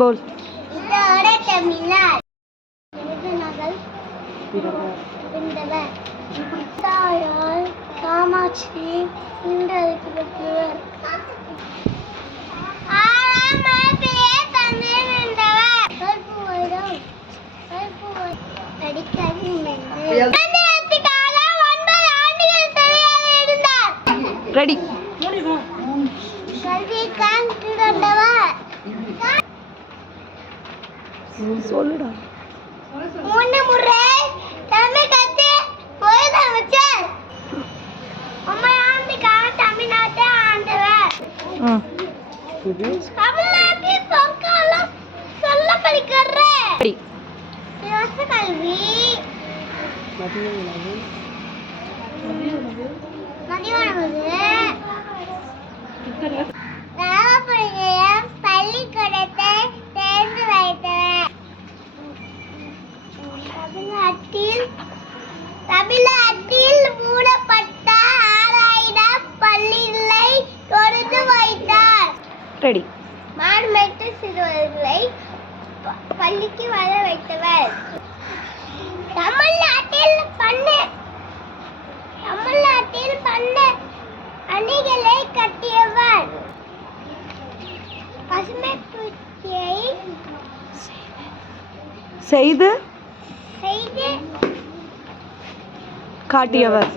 बोल। காமாட்சி ரெடி சொல்லுடா. தமிழ்நாட்டை ஆண்டவர் தமிழ்நாட்டில் பொற்காலம் சொல்லப்படுகிற கல்வி மதிய உணவு பள்ளிக்கூடத்தை தேர்ந்து வைத்தவர் தமிழ்நாட்டில் மூடப்பட்ட 6000 பள்ளிகளை திறந்து வைத்தார். ரெடி. மாண்புமிகு சிறுவர்களை பள்ளிக்கு வர வைத்தவர். தமிழ்நாட்டில் பண்ண அணைகளை கட்டியவர். பசுமை புரட்சியை செய்து செய்து காட்டியவர்.